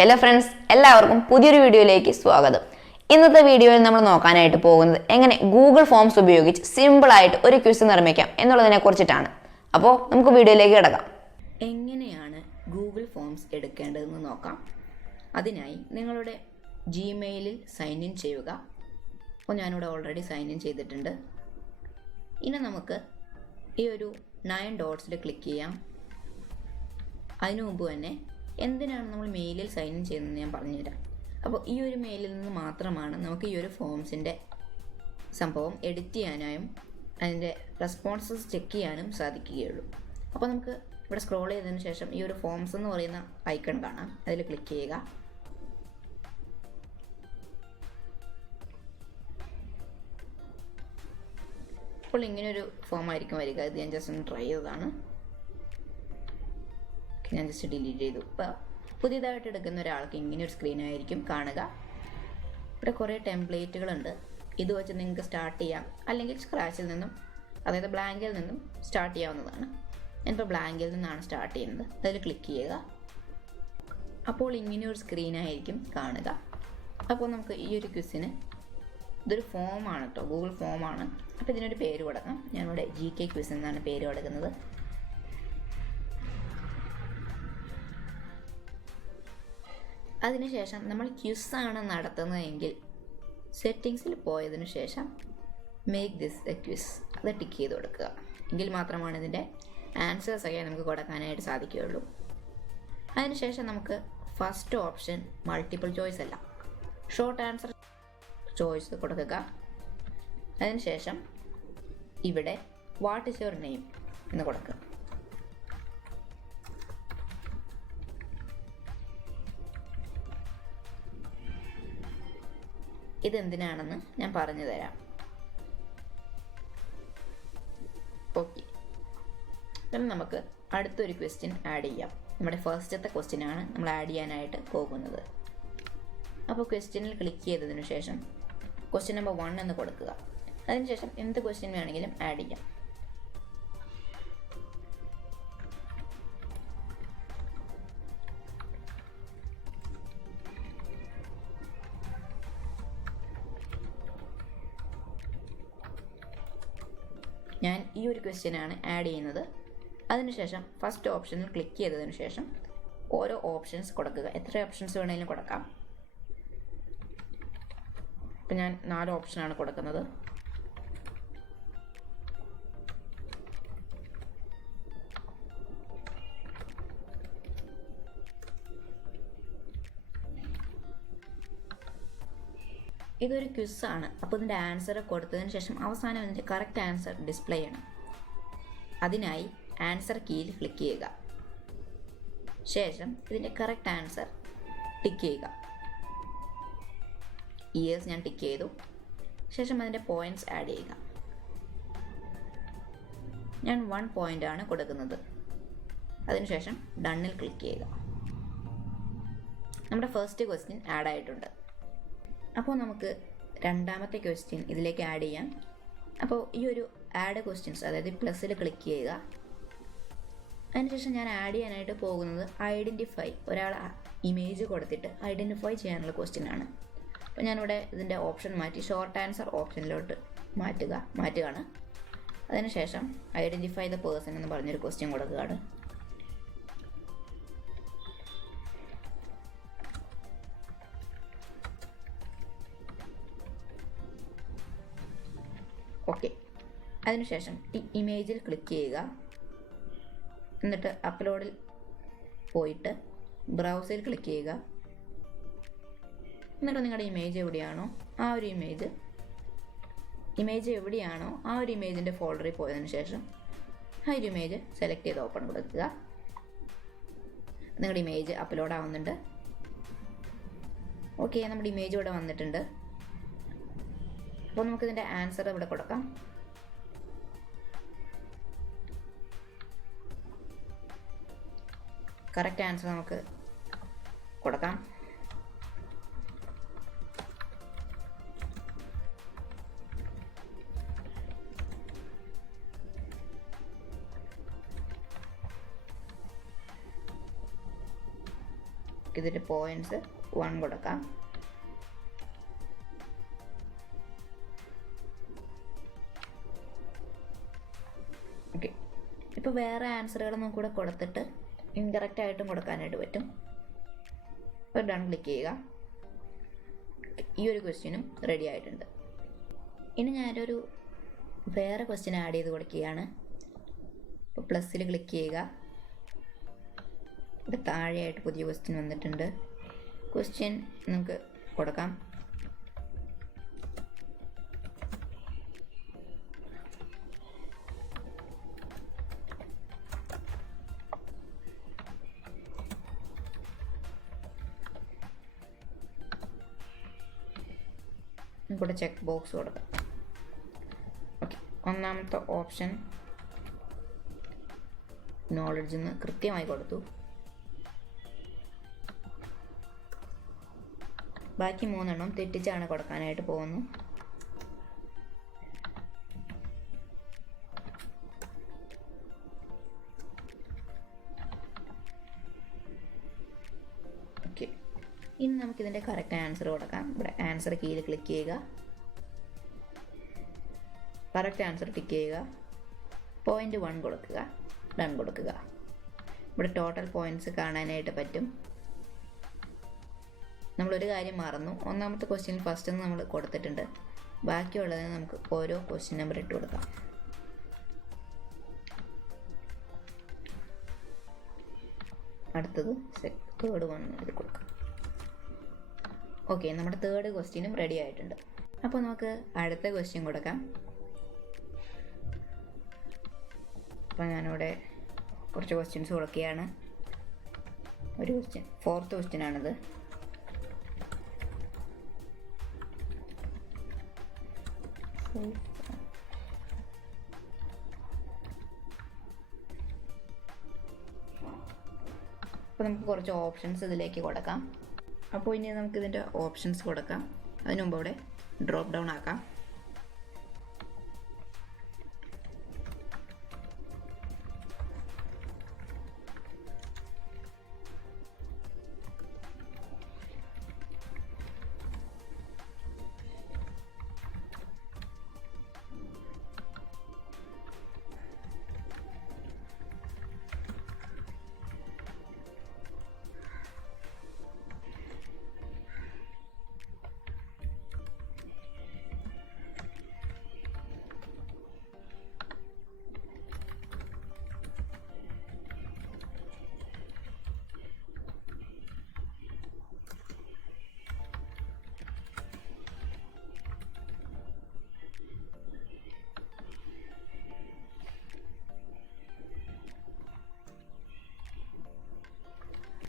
Hello friends, എല്ലാവർക്കും പുതിയൊരു വീഡിയോയിലേക്ക് സ്വാഗതം. ഇന്നത്തെ വീഡിയോയിൽ നമ്മൾ നോക്കാനായിട്ട് പോകുന്നത് എങ്ങനെ ഗൂഗിൾ ഫോംസ് ഉപയോഗിച്ച് സിമ്പിളായിട്ട് ഒരു ക്വിസ് നിർമ്മിക്കാം എന്നുള്ളതിനെ കുറിച്ചിട്ടാണ്. അപ്പോൾ നമുക്ക് വീഡിയോയിലേക്ക് കിടക്കാം. എങ്ങനെയാണ് ഗൂഗിൾ ഫോംസ് എടുക്കേണ്ടതെന്ന് നോക്കാം. അതിനായി നിങ്ങളുടെ ജിമെയിലിൽ സൈൻ ഇൻ ചെയ്യുക. അപ്പോൾ ഞാനിവിടെ ഓൾറെഡി സൈൻ ഇൻ ചെയ്തിട്ടുണ്ട്. ഇനി നമുക്ക് ഈ ഒരു 9 ഡോട്ട്സിൽ ക്ലിക്ക് ചെയ്യാം. അതിനു മുമ്പ് തന്നെ എന്തിനാണ് നമ്മൾ മെയിലിൽ സൈൻ ഇൻ ചെയ്യുന്നത് ഞാൻ പറഞ്ഞുതരാം. അപ്പോൾ ഈ ഒരു മെയിലിൽ നിന്ന് മാത്രമാണ് നമുക്ക് ഈ ഒരു ഫോംസിൻ്റെ സംഭവം എഡിറ്റ് ചെയ്യാനായും അതിൻ്റെ റെസ്പോൺസസ് ചെക്ക് ചെയ്യാനും സാധിക്കുകയുള്ളൂ. അപ്പോൾ നമുക്ക് ഇവിടെ സ്ക്രോൾ ചെയ്തതിന് ശേഷം ഈ ഒരു ഫോംസ് എന്ന് പറയുന്ന ഐക്കൺ കാണാം, അതിൽ ക്ലിക്ക് ചെയ്യുക. അപ്പോൾ ഇങ്ങനെയൊരു ഫോം ആയിരിക്കും വരിക. ഇത് ഞാൻ ജസ്റ്റ് ഒന്ന് ട്രൈ ചെയ്തതാണ്. ഞാൻ ജസ്റ്റ് ഡിലീറ്റ് ചെയ്തു. ഇപ്പോൾ പുതിയതായിട്ട് എടുക്കുന്ന ഒരാൾക്ക് ഇങ്ങനെയൊരു സ്ക്രീനായിരിക്കും കാണുക. ഇവിടെ കുറേ ടെംപ്ലേറ്റുകളുണ്ട്. ഇത് വെച്ച് നിങ്ങൾക്ക് സ്റ്റാർട്ട് ചെയ്യാം, അല്ലെങ്കിൽ സ്ക്രാച്ചിൽ നിന്നും അതായത് ബ്ലാങ്കിൽ നിന്നും സ്റ്റാർട്ട് ചെയ്യാവുന്നതാണ്. ഞാനിപ്പോൾ ബ്ലാങ്കിൽ നിന്നാണ് സ്റ്റാർട്ട് ചെയ്യുന്നത്. അതിൽ ക്ലിക്ക് ചെയ്യുക. അപ്പോൾ ഇങ്ങനെയൊരു സ്ക്രീനായിരിക്കും കാണുക. അപ്പോൾ നമുക്ക് ഈ ഒരു ക്വിസിന് ഇതൊരു ഫോമാണ് കേട്ടോ, ഗൂഗിൾ ഫോമാണ്. അപ്പോൾ ഇതിനൊരു പേര് കൊടുക്കാം. ഞാനിവിടെ GK ക്വിസ് എന്നാണ് പേര് കൊടുക്കുന്നത്. അതിനുശേഷം നമ്മൾ ക്വിസാണ് നടത്തുന്നതെങ്കിൽ സെറ്റിങ്സിൽ പോയതിനു ശേഷം മേക്ക് ദിസ് എ ക്വിസ് അത് ടിക്ക് ചെയ്ത് കൊടുക്കുക. എങ്കിൽ മാത്രമാണ് ഇതിൻ്റെ ആൻസേഴ്സ് ഒക്കെ നമുക്ക് കൊടുക്കാനായിട്ട് സാധിക്കുകയുള്ളൂ. അതിനുശേഷം നമുക്ക് ഫസ്റ്റ് ഓപ്ഷൻ മൾട്ടിപ്പിൾ ചോയ്സ് അല്ല, ഷോർട്ട് ആൻസർ ചോയ്സ് കൊടുക്കുക. അതിനുശേഷം ഇവിടെ വാട്ട് ഈസ് യുവർ നെയിം എന്ന് കൊടുക്കുക. ഇതെന്തിനാണെന്ന് ഞാൻ പറഞ്ഞു തരാം. ഓക്കെ, then നമുക്ക് അടുത്തൊരു ക്വസ്റ്റ്യൻ ആഡ് ചെയ്യാം. നമ്മുടെ ഫസ്റ്റത്തെ ക്വസ്റ്റ്യനാണ് നമ്മൾ ആഡ് ചെയ്യാനായിട്ട് പോകുന്നത്. അപ്പോൾ ക്വസ്റ്റ്യനിൽ ക്ലിക്ക് ചെയ്തതിനു ശേഷം ക്വസ്റ്റ്യൻ നമ്പർ 1 എന്ന് കൊടുക്കുക. അതിനുശേഷം എന്ത് ക്വസ്റ്റ്യൻ വേണമെങ്കിലും ആഡ് ചെയ്യാം. ഞാൻ ഈ ഒരു ക്വസ്റ്റ്യനാണ് ആഡ് ചെയ്യുന്നത്. അതിനുശേഷം ഫസ്റ്റ് ഓപ്ഷനിൽ ക്ലിക്ക് ചെയ്തതിനു ശേഷം ഓരോ ഓപ്ഷൻസ് കൊടുക്കുക. എത്ര ഓപ്ഷൻസ് വേണമെങ്കിലും കൊടുക്കാം. ഇപ്പം ഞാൻ 4 ഓപ്ഷനാണ് കൊടുക്കുന്നത്. ഇതൊരു ക്വിസാണ്. അപ്പോൾ ഇതിൻ്റെ ആൻസർ കൊടുത്തതിന് ശേഷം അവസാനം ഇതിൻ്റെ കറക്റ്റ് ആൻസർ ഡിസ്പ്ലേ ചെയ്യണം. അതിനായി ആൻസർ കീയിൽ ക്ലിക്ക് ചെയ്യുക. ശേഷം ഇതിൻ്റെ കറക്റ്റ് ആൻസർ ടിക്ക് ചെയ്യുക. ഇയേഴ്സ് ഞാൻ ടിക്ക് ചെയ്തു. ശേഷം അതിൻ്റെ പോയിൻറ്റ്സ് ആഡ് ചെയ്യുക. ഞാൻ 1 പോയിൻ്റ് ആണ് കൊടുക്കുന്നത്. അതിനുശേഷം ഡണ്ണിൽ ക്ലിക്ക് ചെയ്യുക. നമ്മുടെ ഫസ്റ്റ് ക്വസ്റ്റ്യൻ ആഡ് ആയിട്ടുണ്ട്. അപ്പോൾ നമുക്ക് രണ്ടാമത്തെ ക്വസ്റ്റ്യൻ ഇതിലേക്ക് ആഡ് ചെയ്യാം. അപ്പോൾ ഈ ഒരു ആഡ് ക്വസ്റ്റ്യൻസ് അതായത് പ്ലസ്സിൽ ക്ലിക്ക് ചെയ്യുക. അതിനുശേഷം ഞാൻ ആഡ് ചെയ്യാനായിട്ട് പോകുന്നത് ഐഡൻറ്റിഫൈ, ഒരാൾ ഇമേജ് കൊടുത്തിട്ട് ഐഡൻറ്റിഫൈ ചെയ്യാനുള്ള ക്വസ്റ്റ്യൻ ആണ്. അപ്പോൾ ഞാനിവിടെ ഇതിൻ്റെ ഓപ്ഷൻ മാറ്റി ഷോർട്ട് ആൻസർ ഓപ്ഷനിലോട്ട് മാറ്റുകയാണ്. അതിനുശേഷം ഐഡൻറ്റിഫൈ ദ പേഴ്സൺ എന്ന് പറഞ്ഞൊരു ക്വസ്റ്റ്യൻ കൊടുക്കുകയാണ്. ഓക്കെ, അതിനുശേഷം ഈ ഇമേജിൽ ക്ലിക്ക് ചെയ്യുക. എന്നിട്ട് അപ്ലോഡിൽ പോയിട്ട് ബ്രൗസിൽ ക്ലിക്ക് ചെയ്യുക. എന്നിട്ട് നിങ്ങളുടെ ഇമേജ് എവിടെയാണോ ആ ഒരു ഇമേജിൻ്റെ ഫോൾഡറിൽ പോയതിനു ശേഷം ആ ഒരു ഇമേജ് സെലക്ട് ചെയ്ത് ഓപ്പൺ കൊടുക്കുക. നിങ്ങളുടെ ഇമേജ് അപ്ലോഡ് ആവുന്നുണ്ട്. ഓക്കെ, നമ്മുടെ ഇമേജ് ഇവിടെ വന്നിട്ടുണ്ട്. അപ്പോൾ നമുക്കിതിൻ്റെ ആൻസർ ഇവിടെ കൊടുക്കാം. കറക്റ്റ് ആൻസർ നമുക്ക് കൊടുക്കാം. ഇതിൻ്റെ പോയിൻറ്റ്സ് 1 കൊടുക്കാം. ഓക്കെ, ഇപ്പോൾ വേറെ ആൻസറുകൾ നമുക്കിവിടെ കൊടുത്തിട്ട് ഇൻകറക്റ്റ് ആയിട്ടും കൊടുക്കാനായിട്ട് പറ്റും. ഇപ്പോൾ ഡൺ ക്ലിക്ക് ചെയ്യുക. ഈ ഒരു ക്വസ്റ്റ്യനും റെഡി ആയിട്ടുണ്ട്. ഇനി ഞാനൊരു വേറെ ക്വസ്റ്റ്യൻ ആഡ് ചെയ്ത് കൊടുക്കുകയാണ്. ഇപ്പോൾ പ്ലസ്സിൽ ക്ലിക്ക് ചെയ്യുക. ഇവിടെ താഴെയായിട്ട് പുതിയ ക്വസ്റ്റ്യൻ വന്നിട്ടുണ്ട്. ക്വസ്റ്റ്യൻ നമുക്ക് കൊടുക്കാം. ഇവിടെ ചെക്ക് ബോക്സ് കൊടുക്കാം. ഓക്കെ, ഒന്നാമത്തെ ഓപ്ഷൻ നോളജ് എന്ന് കൃത്യമായി കൊടുത്തു. ബാക്കി 3 എണ്ണം തെറ്റിച്ചാണ് കൊടുക്കാനായിട്ട് പോകുന്നത്. ഓക്കെ, ഇനി നമുക്കിതിൻ്റെ കറക്റ്റ് ആൻസർ കൊടുക്കാം. ഇവിടെ ആൻസർ കീയിൽ ക്ലിക്ക് ചെയ്യുക. കറക്റ്റ് ആൻസർ ടിക്ക് ചെയ്യുക. പോയിൻ്റ് 1 കൊടുക്കുക. ഡൺ കൊടുക്കുക. ഇവിടെ ടോട്ടൽ പോയിൻറ്റ്സ് കാണാനായിട്ട് പറ്റും. നമ്മളൊരു കാര്യം മറന്നു. ഒന്നാമത്തെ ക്വസ്റ്റ്യൻ ഫസ്റ്റ് നമ്മൾ കൊടുത്തിട്ടുണ്ട്. ബാക്കിയുള്ളതിന് നമുക്ക് ഓരോ ക്വസ്റ്റ്യൻ നമ്പർ ഇട്ട് കൊടുക്കാം. അടുത്തത് തേർഡ് 1 എഴുതി കൊടുക്കാം. ഓക്കെ, നമ്മുടെ തേർഡ് ക്വസ്റ്റ്യനും റെഡി ആയിട്ടുണ്ട്. അപ്പോൾ നമുക്ക് അടുത്ത ക്വസ്റ്റ്യൻ കൊടുക്കാം. അപ്പോൾ ഞാനിവിടെ കുറച്ച് ക്വസ്റ്റ്യൻസ് കൊടുക്കുകയാണ്. ഒരു ക്വസ്റ്റ്യൻ, ഫോർത്ത് ക്വസ്റ്റ്യൻ ആണിത്. അപ്പോൾ നമുക്ക് കുറച്ച് ഓപ്ഷൻസ് ഇതിലേക്ക് കൊടുക്കാം. അപ്പോൾ ഇനി നമുക്ക് ഇതിൻ്റെ ഓപ്ഷൻസ് കൊടുക്കാം. അതിന് മുമ്പ് ഇവിടെ ഡ്രോപ്പ് ഡൗൺ ആക്കാം.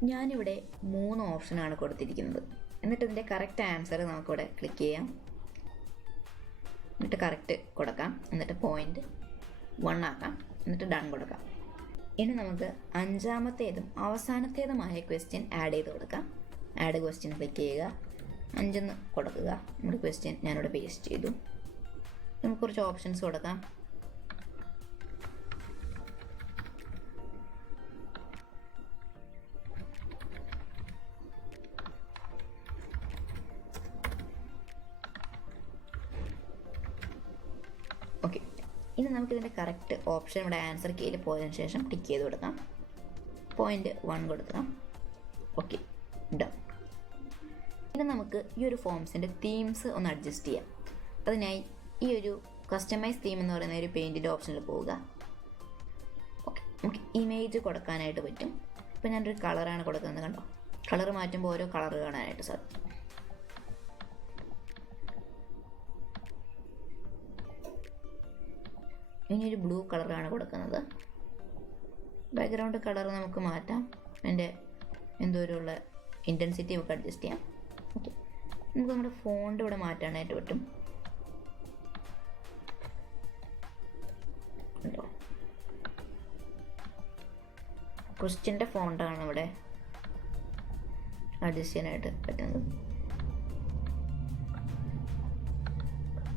ഞാനിവിടെ 3 ഓപ്ഷനാണ് കൊടുത്തിരിക്കുന്നത്. എന്നിട്ട് ഇതിൻ്റെ കറക്റ്റ് ആൻസർ നമുക്കിവിടെ ക്ലിക്ക് ചെയ്യാം. എന്നിട്ട് കറക്റ്റ് കൊടുക്കാം. എന്നിട്ട് പോയിൻ്റ് 1 ആക്കാം. എന്നിട്ട് ഡൺ കൊടുക്കാം. ഇനി നമുക്ക് അഞ്ചാമത്തേതും അവസാനത്തേതുമായ ക്വസ്റ്റ്യൻ ആഡ് ചെയ്ത് കൊടുക്കാം. ആഡ് ക്വസ്റ്റ്യൻ ക്ലിക്ക് ചെയ്യുക. 5 കൊടുക്കുക. നമ്മുടെ ക്വസ്റ്റ്യൻ ഞാനിവിടെ പേസ്റ്റ് ചെയ്തു. നമുക്ക് കുറച്ച് ഓപ്ഷൻസ് കൊടുക്കാം. ഓക്കെ, ഇനി നമുക്കിതിൻ്റെ കറക്റ്റ് ഓപ്ഷൻ ഇവിടെ ആൻസർ കീയിൽ പോയതിനു ശേഷം ടിക്ക് ചെയ്ത് കൊടുക്കാം. പോയിൻ്റ് 1 കൊടുക്കാം. Okay, done. ഇനി നമുക്ക് ഈ ഒരു ഫോംസിൻ്റെ തീംസ് ഒന്ന് അഡ്ജസ്റ്റ് ചെയ്യാം. അതിനായി ഈ ഒരു കസ്റ്റമൈസ് തീം എന്ന് പറയുന്ന ഒരു പെയിൻറ്റിൻ്റെ ഓപ്ഷനിൽ പോവുക. ഓക്കെ, നമുക്ക് ഇമേജ് കൊടുക്കാനായിട്ട് പറ്റും. ഇപ്പോൾ ഞാനൊരു കളറാണ് കൊടുക്കുന്നത്. കണ്ടോ, കളർ മാറ്റുമ്പോൾ ഓരോ കളർ കാണാനായിട്ട് സാധിക്കും. ഇനി ഒരു ബ്ലൂ കളറാണ് കൊടുക്കുന്നത്. ബാക്ക്ഗ്രൗണ്ട് കളർ നമുക്ക് മാറ്റാം. അതിൻ്റെ എന്തോരമുള്ള ഇൻറ്റൻസിറ്റി ഒക്കെ അഡ്ജസ്റ്റ് ചെയ്യാം. ഓക്കെ, നമുക്ക് നമ്മുടെ ഫോണ്ട് ഇവിടെ മാറ്റാനായിട്ട് പറ്റും. കേട്ടോ, ക്വസ്റ്റ്യൻ്റെ ഫോണ്ടാണ് ഇവിടെ അഡ്ജസ്റ്റ് ചെയ്യാനായിട്ട് പറ്റുന്നത്.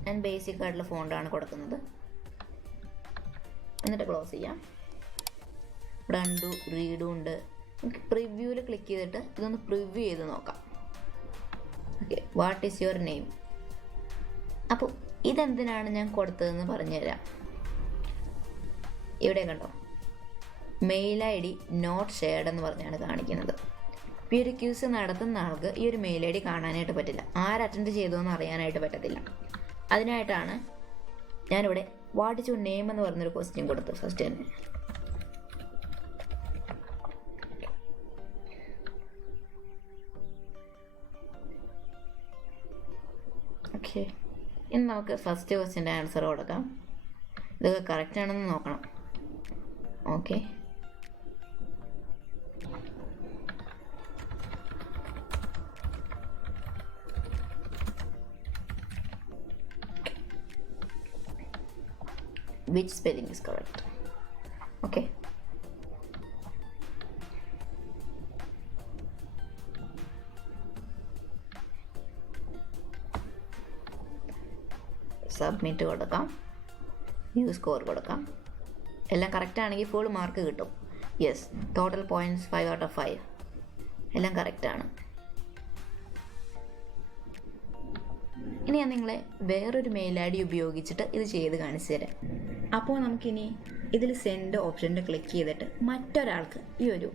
ഞാൻ ബേസിക് ആയിട്ടുള്ള ഫോണ്ടാണ് കൊടുക്കുന്നത്. എന്നിട്ട് ക്ലോസ് ചെയ്യാം. ഇവിടെ അൺഡു റീഡും ഉണ്ട്, നമുക്ക് പ്രിവ്യൂവിൽ ക്ലിക്ക് ചെയ്തിട്ട് ഇതൊന്ന് പ്രിവ്യൂ ചെയ്ത് നോക്കാം. Okay, what is your name? അപ്പോൾ ഇതെന്തിനാണ് ഞാൻ കൊടുത്തതെന്ന് പറഞ്ഞുതരാം. ഇവിടെ കണ്ടോ, മെയിൽ ID നോട്ട് ഷെയർഡ് എന്ന് പറഞ്ഞാണ് കാണിക്കുന്നത്. ഈ ഒരു ക്യൂസ് നടത്തുന്ന ആൾക്ക് ഈ ഒരു മെയിൽ ID കാണാനായിട്ട് പറ്റില്ല, ആര് അറ്റൻഡ് ചെയ്തു എന്ന് അറിയാനായിട്ട് പറ്റത്തില്ല. അതിനായിട്ടാണ് ഞാനിവിടെ വാട്ട് ഈസ് യുവർ നെയിം എന്ന് പറഞ്ഞൊരു ക്വസ്റ്റ്യൻ കൊടുത്തു ഫസ്റ്റ് തന്നെ. ഓക്കെ, ഇനി നമുക്ക് ഫസ്റ്റ് ക്വസ്റ്റ്യൻ്റെ ആൻസർ കൊടുക്കാം. ഇതൊക്കെ കറക്റ്റ് ആണെന്ന് നോക്കണം. Okay, which spelling is correct? Okay, submit കൊടുക്കാം, വ്യൂ സ്കോർ കൊടുക്കാം. എല്ലാം കറക്റ്റ് ആണെങ്കിൽ ഫുൾ മാർക്ക് കിട്ടും. Yes, total points 5 out of 5, എല്ലാം കറക്റ്റാണ്. ഇനി ഞാൻ നിങ്ങളെ വേറൊരു മെയിൽ ID ഉപയോഗിച്ചിട്ട് ഇത് ചെയ്ത് കാണിച്ചു തരാം. അപ്പോൾ നമുക്കിനി ഇതിൽ സെൻഡ് ഓപ്ഷനിൽ ക്ലിക്ക് ചെയ്തിട്ട് മറ്റൊരാൾക്ക് ഈ ഒരു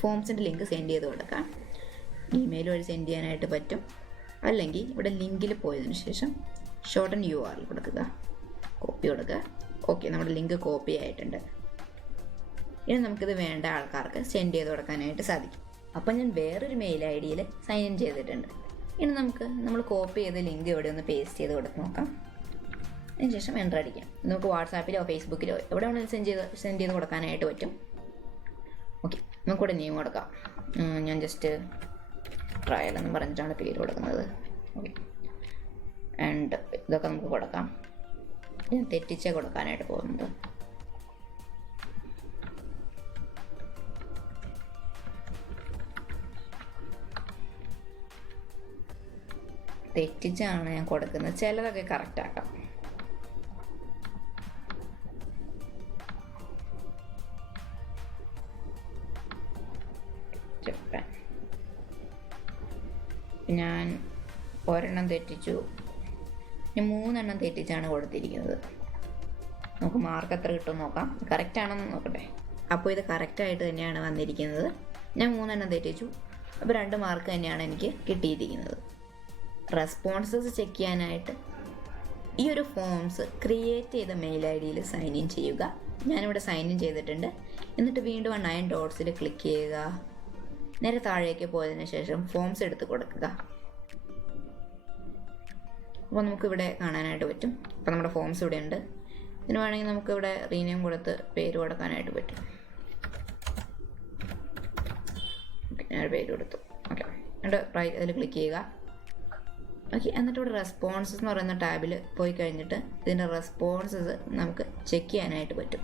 ഫോംസിൻ്റെ ലിങ്ക് സെൻഡ് ചെയ്ത് കൊടുക്കാം. ഇമെയിൽ വഴി സെൻഡ് ചെയ്യാനായിട്ട് പറ്റും. അല്ലെങ്കിൽ ഇവിടെ ലിങ്കിൽ പോയതിനു ശേഷം ഷോർട്ടൻ URL കൊടുക്കുക, കോപ്പി കൊടുക്കുക. ഓക്കെ, നമ്മുടെ ലിങ്ക് കോപ്പി ആയിട്ടുണ്ട്. ഇനി നമുക്കിത് വേണ്ട ആൾക്കാർക്ക് സെൻഡ് ചെയ്ത് കൊടുക്കാനായിട്ട് സാധിക്കും. അപ്പോൾ ഞാൻ വേറൊരു മെയിൽ ID സൈൻ ഇൻ ചെയ്തിട്ടുണ്ട്. ഇനി നമ്മൾ കോപ്പി ചെയ്ത ലിങ്ക് ഇവിടെ ഒന്ന് പേസ്റ്റ് ചെയ്ത് കൊടുത്ത് നോക്കാം. അതിനുശേഷം എൻ്റർ അടിക്കാം. നമുക്ക് വാട്സാപ്പിലോ ഫേസ്ബുക്കിലോ എവിടെ വേണമെങ്കിലും സെൻഡ് ചെയ്ത് കൊടുക്കാനായിട്ട് പറ്റും. ഓക്കെ, നമുക്കിവിടെ നെയിം കൊടുക്കാം. ഞാൻ ജസ്റ്റ് ട്രയൽ എന്ന് പറഞ്ഞിട്ടാണ് പേര് കൊടുക്കുന്നത്. ഓക്കെ, ആൻഡ് ഇതൊക്കെ നമുക്ക് കൊടുക്കാം. ഞാൻ തെറ്റിച്ചേ കൊടുക്കാനായിട്ട് പോകുന്നത്. തെറ്റിച്ചാണ് ഞാൻ കൊടുക്കുന്നത്, ചിലതൊക്കെ കറക്റ്റ് ആക്കാം. ഞാൻ ഒരെണ്ണം തെറ്റിച്ചു, ഞാൻ 3 എണ്ണം തെറ്റിച്ചാണ് കൊടുത്തിരിക്കുന്നത്. നമുക്ക് മാർക്ക് എത്ര കിട്ടും നോക്കാം. കറക്റ്റ് ആണെന്ന് നോക്കട്ടെ. അപ്പോൾ ഇത് കറക്റ്റായിട്ട് തന്നെയാണ് വന്നിരിക്കുന്നത്. ഞാൻ 3 എണ്ണം തെറ്റിച്ചു, അപ്പോൾ 2 മാർക്ക് തന്നെയാണ് എനിക്ക് കിട്ടിയിരിക്കുന്നത്. റെസ്പോൺസസ് ചെക്ക് ചെയ്യാനായിട്ട് ഈ ഒരു ഫോംസ് ക്രിയേറ്റ് ചെയ്ത മെയിൽ ID സൈൻ ഇൻ ചെയ്യുക. ഞാനിവിടെ സൈൻ ഇൻ ചെയ്തിട്ടുണ്ട്. എന്നിട്ട് വീണ്ടും 9 ഡോട്ട്സിൽ ക്ലിക്ക് ചെയ്യുക. നേരെ താഴേക്ക് പോയതിനു ശേഷം ഫോംസ് എടുത്ത് കൊടുക്കുക. അപ്പോൾ നമുക്കിവിടെ കാണാനായിട്ട് പറ്റും. അപ്പോൾ നമ്മുടെ ഫോംസ് ഇവിടെ ഉണ്ട്. ഇതിന് വേണമെങ്കിൽ നമുക്കിവിടെ റീനെയിം കൊടുത്ത് പേര് കൊടുക്കാനായിട്ട് പറ്റും. ഞാനൊരു പേര് കൊടുത്തു. ഓക്കെ, എന്നിട്ട് അതിൽ ക്ലിക്ക് ചെയ്യുക. ഓക്കെ, എന്നിട്ട് ഇവിടെ റെസ്പോൺസസ് എന്ന് പറയുന്ന ടാബിൽ പോയി കഴിഞ്ഞിട്ട് ഇതിൻ്റെ റെസ്പോൺസസ് നമുക്ക് ചെക്ക് ചെയ്യാനായിട്ട് പറ്റും.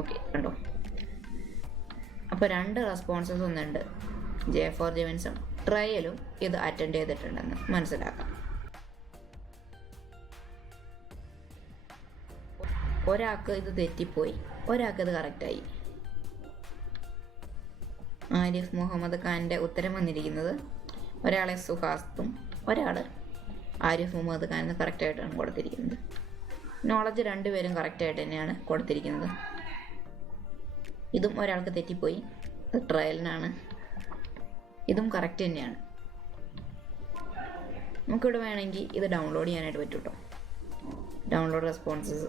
ഓക്കെ, കണ്ടോ, അപ്പോൾ 2 റെസ്പോൺസസ് ഒന്നുണ്ട്. J4J1 ട്രയലും ഇത് അറ്റൻഡ് ചെയ്തിട്ടുണ്ടെന്ന് മനസ്സിലാക്കാം. ഒരാൾക്ക് ഇത് തെറ്റിപ്പോയി, ഒരാൾക്ക് ഇത് കറക്റ്റായി. ആരിഫ് മുഹമ്മദ് ഖാൻ്റെ ഉത്തരം വന്നിരിക്കുന്നത് ഒരാളെ സുഹാസ്തും ഒരാൾ ആരിഫ് മുഹമ്മദ് ഖാൻ എന്ന് കറക്റ്റായിട്ടാണ് കൊടുത്തിരിക്കുന്നത്. നോളജ് 2 പേരും കറക്റ്റായിട്ട് തന്നെയാണ് കൊടുത്തിരിക്കുന്നത്. ഇതും ഒരാൾക്ക് തെറ്റിപ്പോയി, ഇത് ട്രയലിനാണ്. ഇതും കറക്റ്റ് തന്നെയാണ്. നമുക്കിവിടെ വേണമെങ്കിൽ ഇത് ഡൗൺലോഡ് ചെയ്യാനായിട്ട് പറ്റും കേട്ടോ. ഡൗൺലോഡ് റെസ്പോൺസസ്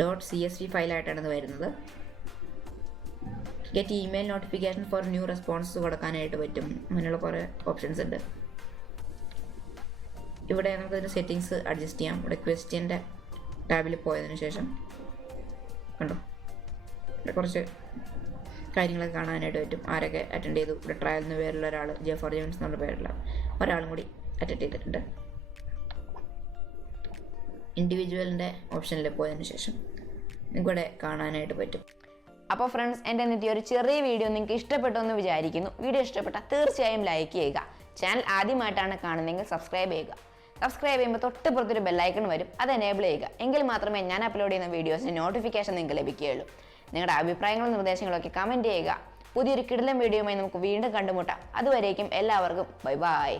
.csv ഫയലായിട്ടാണ് ഇത് വരുന്നത്. Get email notification for new responses കൊടുക്കാനായിട്ട് പറ്റും. അങ്ങനെയുള്ള കുറേ ഓപ്ഷൻസ് ഉണ്ട്. ഇവിടെ നമുക്കതിൻ്റെ സെറ്റിങ്സ് അഡ്ജസ്റ്റ് ചെയ്യാം. ഇവിടെ ക്വസ്റ്റ്യൻ്റെ ടാബിൽ പോയതിനു ശേഷം കണ്ടോ, ഇവിടെ കുറച്ച് കാര്യങ്ങളൊക്കെ കാണാനായിട്ട് പറ്റും. ആരൊക്കെ അറ്റൻഡ് ചെയ്തു. ഇവിടെ ട്രയൽ എന്ന് പേരുള്ള ഒരാൾ, J4J1 എന്നുള്ള പേരുള്ള ഒരാളും കൂടി അറ്റൻഡ് ചെയ്തിട്ടുണ്ട്. ഇൻഡിവിജ്വലിൻ്റെ ഓപ്ഷനിൽ പോയതിനു ശേഷം നിങ്ങൾക്കിവിടെ കാണാനായിട്ട് പറ്റും. അപ്പോൾ ഫ്രണ്ട്സ്, എൻ്റെ ഇന്നത്തെ ഒരു ചെറിയ വീഡിയോ നിങ്ങൾക്ക് ഇഷ്ടപ്പെട്ടു എന്ന് വിചാരിക്കുന്നു. വീഡിയോ ഇഷ്ടപ്പെട്ടാൽ തീർച്ചയായും ലൈക്ക് ചെയ്യുക. ചാനൽ ആദ്യമായിട്ടാണ് കാണുന്നതെങ്കിൽ സബ്സ്ക്രൈബ് ചെയ്യുക. സബ്സ്ക്രൈബ് ചെയ്യുമ്പോൾ തൊട്ടുപുറത്തൊരു ബെല്ലൈക്കൺ വരും, അത് എനേബിൾ ചെയ്യുക. എങ്കിൽ മാത്രമേ ഞാൻ അപ്ലോഡ് ചെയ്യുന്ന വീഡിയോസിന് നോട്ടിഫിക്കേഷൻ നിങ്ങൾക്ക് ലഭിക്കുകയുള്ളൂ. നിങ്ങളുടെ അഭിപ്രായങ്ങളും നിർദ്ദേശങ്ങളൊക്കെ കമൻറ്റ് ചെയ്യുക. പുതിയൊരു കിടിലൻ വീഡിയോയുമായി നമുക്ക് വീണ്ടും കണ്ടുമുട്ടാം. അതുവരേക്കും എല്ലാവർക്കും ബൈ ബൈ.